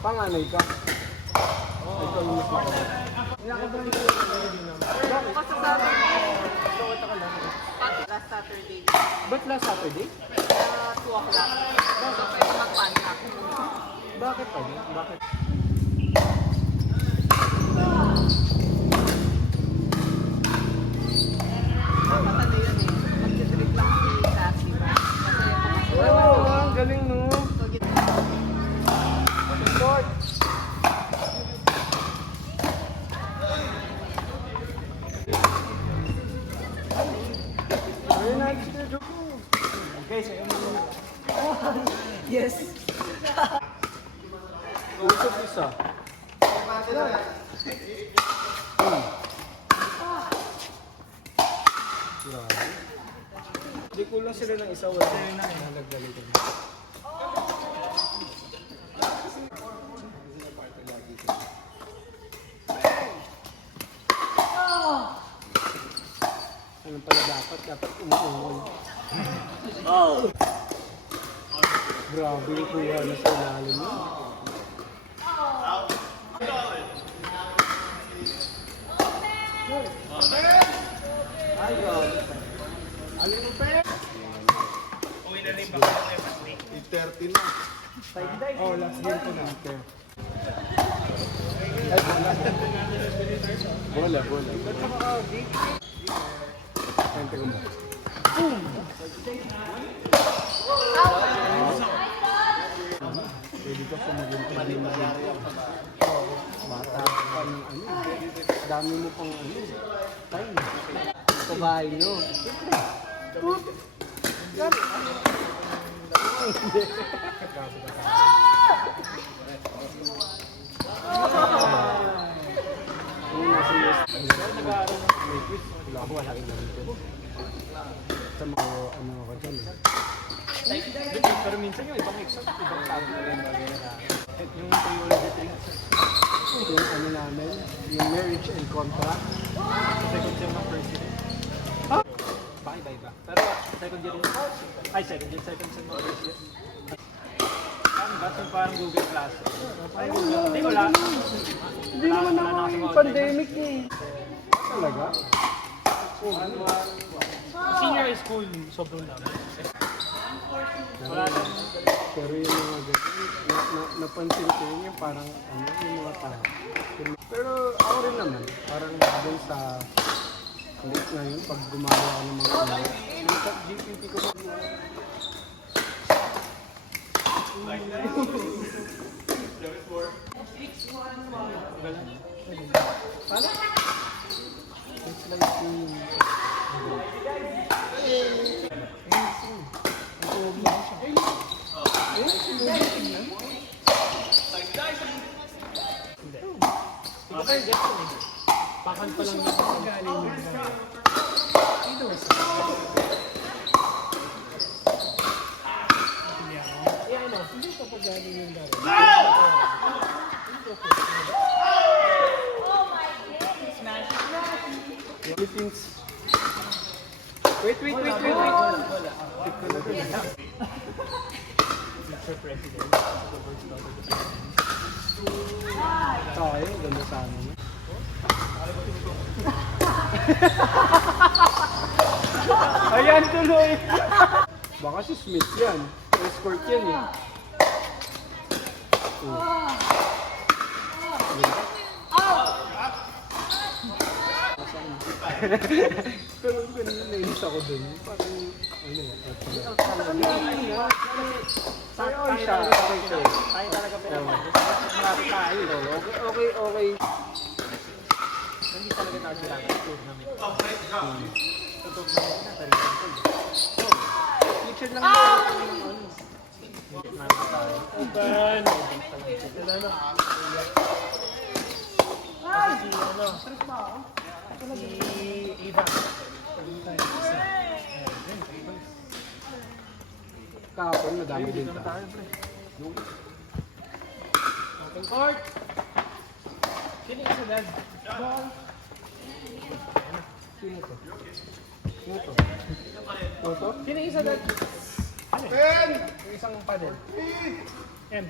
Panganay ka? Ikaw yung mas makawa. Last Saturday. Ba't last Saturday? 2 o'clock. So, pwede mag-contact. Bakit pa? Bakit? Nakakano yun eh. Mag-trip lang si Cassie ba? Kasi Oo, ang galing no. So, Lord! Very nice to do. Guys, ayaw mo yun. yes. Usap isa. Grabe. Hindi kulang sila ng isa, wala na nalagdalitan. Ano pala dapat umuungol. Oh! Grabe yung kuha na sa ilalim mo. Ay, God. Alin mo pa yan? Uwi na rin baka na yung 8:30 na. Oh, last game ko na. Okay. Ay, bola. Bola. Ba't ka maka-game? Kente ko mo. Boom! Pwede ka pumagunta din mo. Bata ka ng ano. Dami mo pang ano. Time. Kabahay nyo. Wala rin namin dyan. Sa mga ano ako dyan. Pero minsan yung ibang exam, ibang tabo na rin. Yung theology things. Yung ano namin, yung marriage and contract. Second sem ng first year. Ha? Iba-iba. Pero second year rin. Ay, second sem ng first year. Ba't yung parang Google Classroom? Ay, hindi wala. Hindi naman ako yung pandemic eh. Talaga? senior high school, sobrang dami. Wala lang. Pero yung mga napansin ko yun yung parang ano, yung mga tao. Pero ako rin naman, parang dun sa late ngayon, pag gumagawa ako ng mga ano, yung sa GPT ko na ano? It's like Pakan pa lang yung galing mo. hindi ka pa galing yung daro. Philippines. Wait. Mr. President. Tayo, ganda sa amin. Ayan tuloy! Baka si Smith yan. Escort yan eh. Pero ganun nainis ako dun. Parang, ano yan? Tayo siya. Tayo talaga pinapagod. Marami tayo. Okay. Hindi talaga tayo sila ng tournament. Sa tournament na, tarihan ko. Picture lang yun. Marami tayo. Open! Wala na. Si Ivan. Kahapon, madami din tayo. Open court! Sino yung isa dad? Ball! Sino to? Sino to? Sino yung isa dad? Yung isang paddle. M.